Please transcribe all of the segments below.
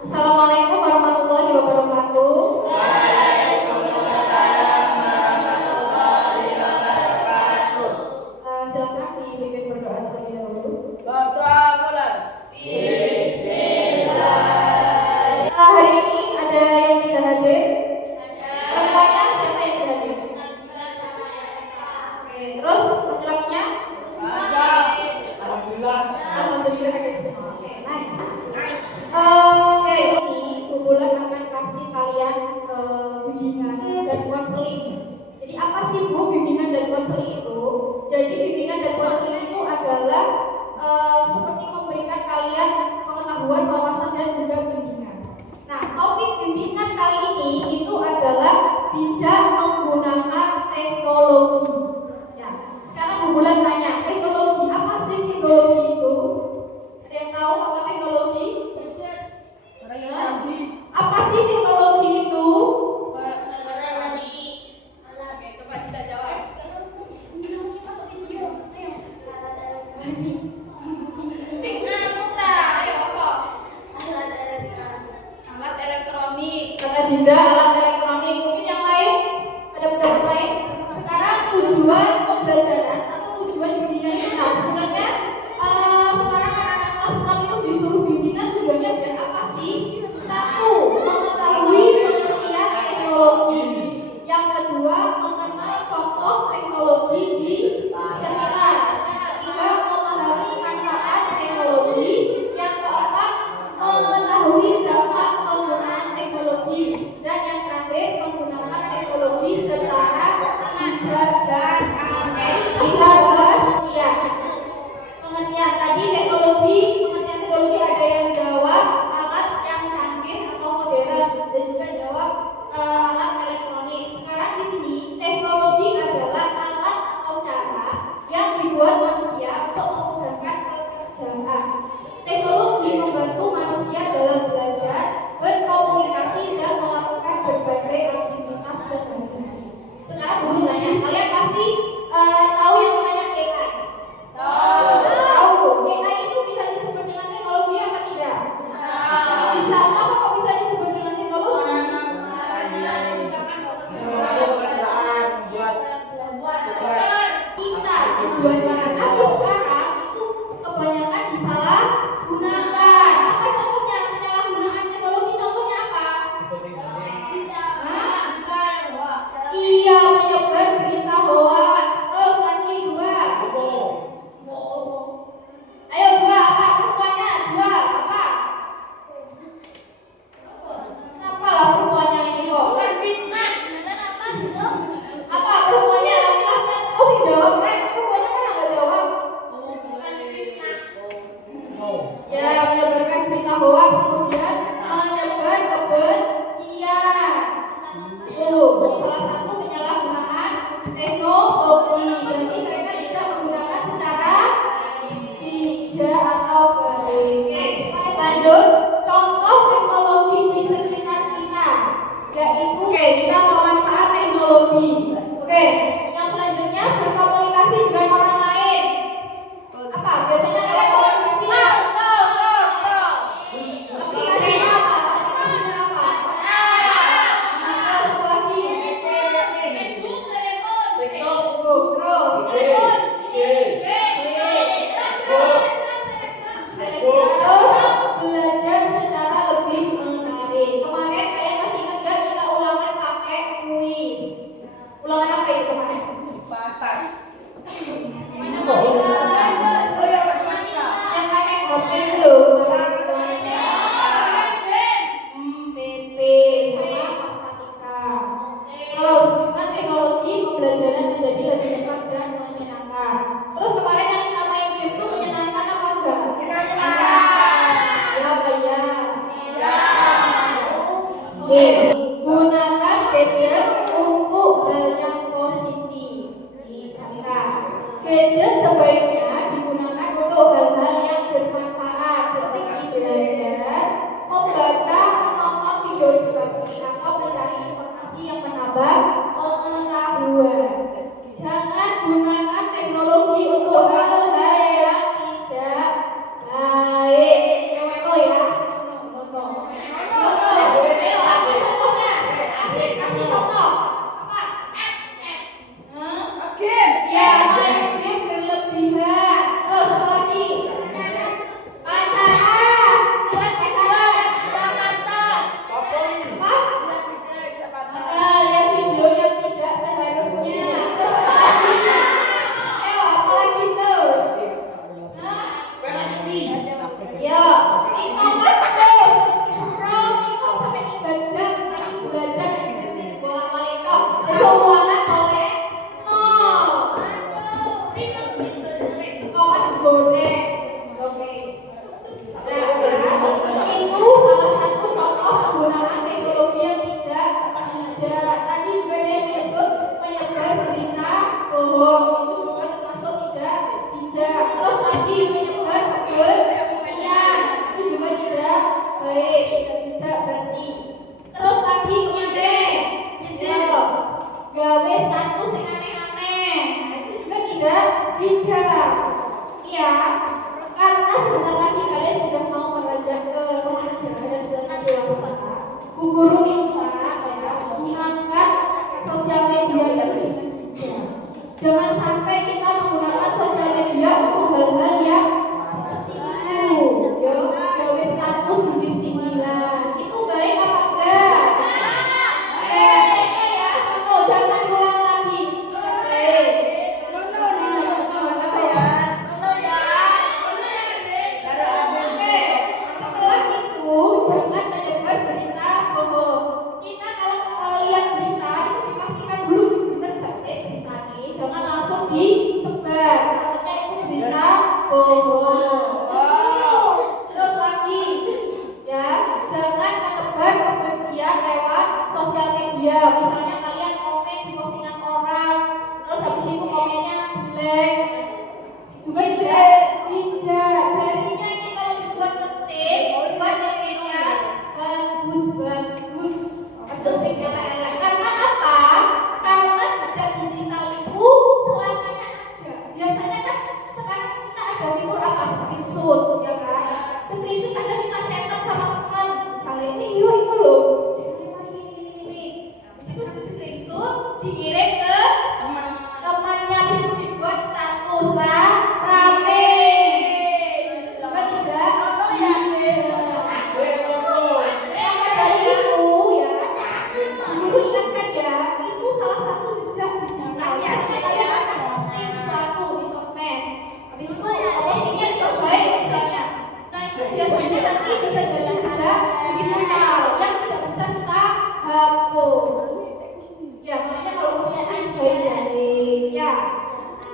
Assalamualaikum warahmatullahi wabarakatuh. Silakan dipimpin berdoa terlebih dahulu. Hari ini ada yang tidak hadir? Semuanya siapa yang tidak hadir? Oke, terus laki-lakinya? Alhamdulillah hadir semua. Oke, nice. Oke, ini Bu Bulan akan kasih kalian bimbingan dan konseling. Jadi apa sih Bu bimbingan dan konseling itu? Jadi bimbingan dan konseling itu adalah seperti memberikan kalian pengetahuan, wawasan dan juga bimbingan. Nah, topik bimbingan kali ini itu adalah bijak menggunakan teknologi. Ya, sekarang Bu Bulan tanya, teknologi apa sih teknologi itu? Ada yang tahu apa teknologi? Apa sih teknologi itu? Coba kita jawab. Alat elektronik. Kata Dinda, alat elektronik. Mungkin yang lain? Ada pendapat lain? Sekarang tujuan pembelajaran atau tujuan bimbingan kita sebenarnya sekarang anak-anak kelas 6 itu disuruh bimbingan tujuannya biar apa sih? Satu, mengetahui pengertian teknologi. Yang kedua, mengenal contoh teknologi di seminar. Yang ketiga, memahami manfaat teknologi. Yang keempat, mengetahui dampak penggunaan teknologi. Dan yang terakhir, menggunakan teknologi secara bijak dan aman. Kita bahas ya. Pengertian tadi teknologi, pengertian teknologi ada yang jawab alat yang canggih atau modern dan juga jawab alat elektronik. Sekarang di sini teknologi adalah alat atau cara yang dibuat manusia untuk memudahkan pekerjaan. Teknologi membantu manusia dalam belajar, berkomunikasi dan melakukan berbagai aktivitas sehari-hari. Sekarang dulu tanya, kalian pasti tahu yang namanya AI. Tahu. AI itu bisa disebut dengan teknologi apa tidak? Bisa. Kenapa kok bisa disebut dengan teknologi? Kita tujuannya, tapi sekarang itu kebanyakan disalah gunakan. Apa contohnya penyalahgunaan teknologi? Contohnya apa? Iya, menyebar berita hoax. Terus lagi dua. Ayo dua apa? Perempuannya dua apa? Kenapa lah perempuannya ini kok? Bukan fitnah. Apa perempuannya? Laki-laki. Oh sih jawab, perempuannya mana nggak jawab? Ya, menyebarkan berita hoax, kemudian menyebar kebencian. Salah satu penyalahgunaan teknologi. Berarti mereka tidak menggunakan secara bijak atau baik. Lanjut, contoh teknologi di sekitar kita, yaitu kita tahu manfaat teknologi. Yang selanjutnya berkomunikasi dengan orang lain. Apa? Biasanya kalau komunikasi aplikasinya apa? Aplikasinya apa? Satu lagi. Terus belajar secara lebih menarik. Kemarin kalian masih ingat gak kita ulangan pakai kuis? Ulangan apa itu kemarin? Yang pakai hotpen dulu. PP sama matematika. Terus dengan teknologi pembelajaran menjadi lebih cepat dan menyenangkan. Terus kemarin yang kita main game itu menyenangkan apa enggak? Ya apa ya? Gunakan gadget untuk hal yang positif. Gadget sebaiknya digunakan untuk hal-hal yang bermanfaat seperti belajar, membaca, menonton video edukasi atau mencari informasi yang menambah pengetahuan. Jangan gunakan teknologi untuk hal-hal yang tidak baik. Oh ya, bijak. Ya, karena sebentar lagi kalian sudah mau beranjak ke remaja dan sudah dewasa. Bu Guru minta ya gunakan sosial media ini. Jangan sampai kita menggunakan sosial media untuk hal-hal yang seperti itu. Yo, gawe status di sinilah. Itu baik apa enggak? Jangan ulang lagi. Setelah itu jangan menyebar berita bohong. Kita kalau lihat berita itu dipastikan dulu benar nggak sih berita ini. Jangan langsung disebar. Takutnya itu berita bohong. Terus lagi, ya jangan menebar kebencian lewat sosial media. Misalnya kalian komen di postingan orang, terus habis itu komennya jelek, juga tidak bijak. Jarinya ini kalau dibuat ketik, buat ketiknya bagus, terus elek. Karena apa? Karena jejak digital itu selamanya ada. Biasanya kan sekarang kita ada fitur apa? Screenshot, ya kan? Screenshot ada kita cetak sama teman, misalnya ini yuk itu loh. Itu di screenshot dikirim ke temannya, bisa dibuat status rame. Juga tidak dari itu ya, guru ingatkan ya, itu salah satu jejak digital. Kalian akan posting sesuatu di sosmed, habis itu postingnya terbaik misalnya. Nah itu biasanya nanti bisa jadi jejak digital yang tidak bisa kita hapus. Ya, makanya kalau punya baik-baik, ya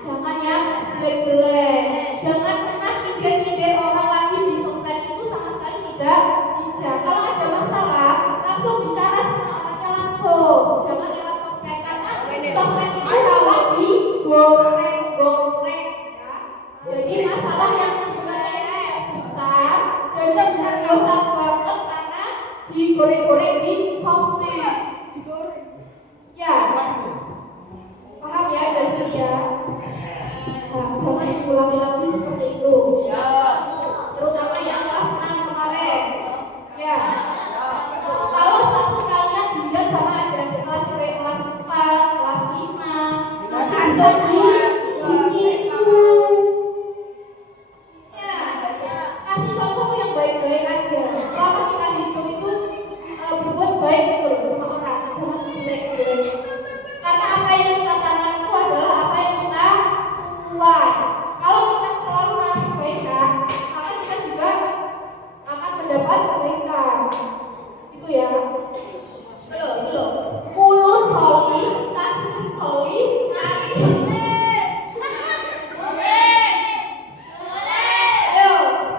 jangan yang jelek-jelek. Jangan pernah nyindir orang lagi di sosmed, itu sama sekali tidak bijak. Kalau ada masalah, langsung bicara sama orangnya langsung. Jangan lewat sosmed, karena sosmed itu rawan digoreng-goreng, ya. Jadi masalah yang sebenarnya besar, jadi bisa dosa banget karena digoreng-goreng di sosmed. Ya, paham ya dari sini ya. Nah, jangan diulang lagi seperti itu. Terutama yang kelas 6 kemarin. Ya. Kalau status kalian dilihat sama adik-adik kelas kelas 4, kelas 5, ini itu. Ya, kasih contoh yang baik-baik aja. Selama kita hidup itu berbuat baik gitu sama orang, sama jelek-jelek. Karena apa yang kita tanam itu adalah apa yang kita tuai. Kalau kita selalu menanam kebaikan, maka kita juga akan mendapat kebaikan. Itu ya. Belum. Mulut soli, tangan soli, kaki soli. Ayo,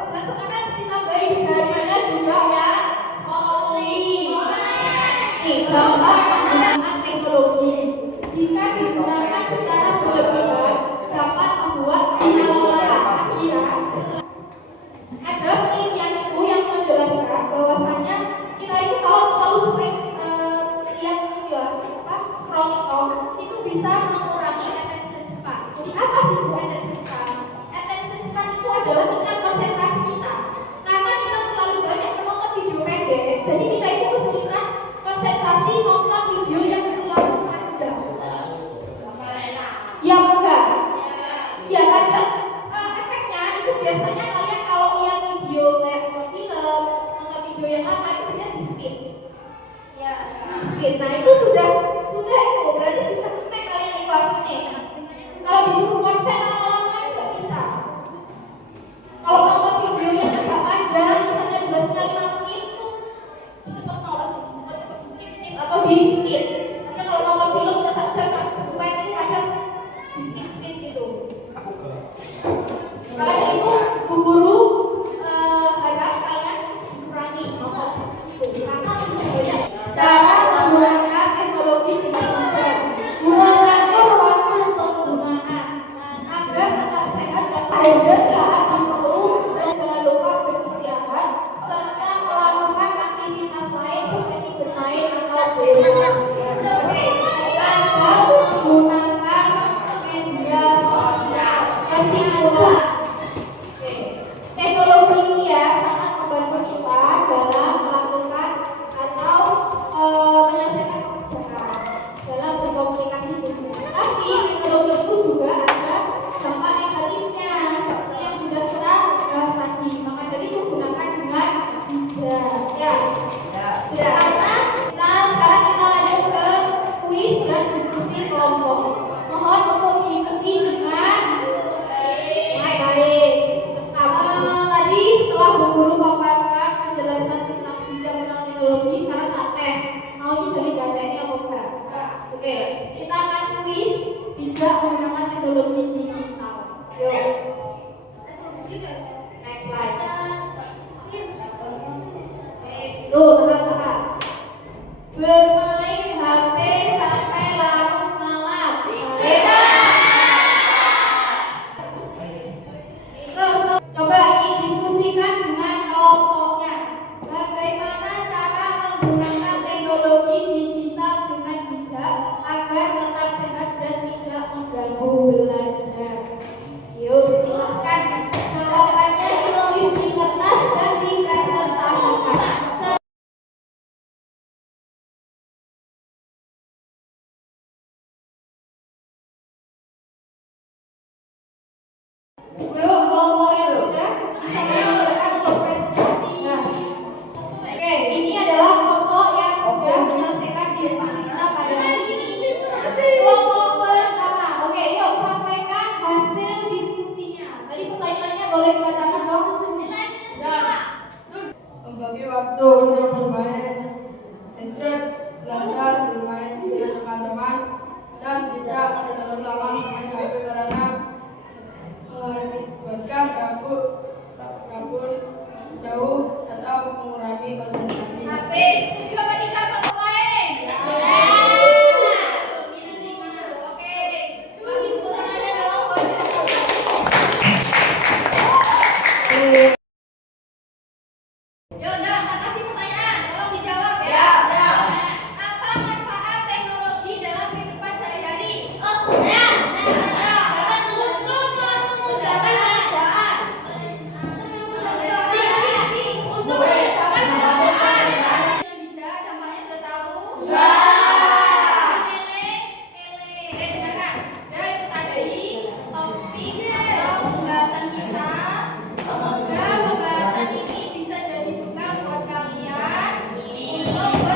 sekarang ditambahin jarinya juga ya. Soli. Nih, gambar penggunaan teknologi. Jika digunakan secara berlebihan, dapat membuat gila. Ada penelitian itu yang menjelaskan bahwasanya kita itu kalau terlalu sering lihat video scroll TikTok itu bisa mengurangi attention span. Jadi apa sih itu attention span? Attention span itu adalah tingkat konsentrasi kita. Karena kita terlalu banyak menonton video pendek, jadi kita itu kesulitan konsentrasi nonton video yang terlalu panjang. Ya enggak? Ya kadang efeknya itu biasanya kalian kalau lihat video kayak nonton film, nonton video yang lama itu bisa di skip. Ya, di skip. Nah itu sudah itu berarti sudah sampai kalian ikhlas nih. Kalau disuruh konsen lama-lama itu nggak bisa. Kalau nonton video yang agak panjang, misalnya durasinya 5 menit itu cepet skip atau di skip. Karena kalau nonton film udah saja kan supaya itu kadang di skip gitu. Kalau itu Bu Guru harap kalian kurangi nonton itu karena banyak cara menggunakan teknologi dengan bijak. Gunakan waktu penggunaan agar tetap sehat dan tidak akan perlu. Jangan lupa beristirahat serta melakukan aktivitas lain seperti bermain atau berolahraga. Gunakan media sosial. komunikasi pula. Teknologi ini ya sangat membantu kita dalam melakukan atau menyelesaikan pekerjaan dalam berkomunikasi juga. Tapi teknologi itu juga ada dampak negatifnya seperti yang sudah kita bahas tadi. Maka dari itu gunakan dengan bijak. Ya. Sudah karena sekarang kita lanjut ke kuis dan diskusi kelompok. Mohon untuk diikuti dengan baik. Tadi setelah Bu Guru paparkan penjelasan tentang bijak tentang teknologi, sekarang tak tes. Maunya dari datanya apa enggak? Oke, kita akan kuis bijak menggunakan teknologi digital. Yuk. Next slide. Tuh, tengah-tengah. Bermain HP sampai larut malam. Terus, coba ini diskusikan dengan kelompoknya. Bagaimana cara menggunakan teknologi digital dengan bijak agar tetap sehat dan tidak mengganggu belajar. Yuk, silakan. Jawabannya ditulis di kertas dan dipresentasikan. Yuk, kelompok yang sudah silakan untuk presentasi. Oke, ini adalah kelompok yang sudah menyelesaikan diskusi kita pada hari ini. Kelompok pertama. Oke, yuk sampaikan hasil diskusinya. Tadi pertanyaannya boleh dibacakan dong? Membagi waktu untuk bermain gadget, belajar bermain dengan teman-teman, dan tidak terlalu lama bermain HP karena mengakibatkan kabur jauh atau mengurangi konsentrasi. HP setuju apa tidak kelompok lain? Oke, masih tepuk tangannya dong. Yuk, tak kasih pertanyaan, tolong dijawab ya. Apa manfaat teknologi dalam kehidupan sehari-hari? Untuk memudahkan pekerjaan. Untuk memudahkan pekerjaan. Bijak, dampaknya sudah tahu? Jangan. Dan itu tadi topik atau pembahasan kita. Semoga pembahasan ini bisa jadi bekal buat kalian untuk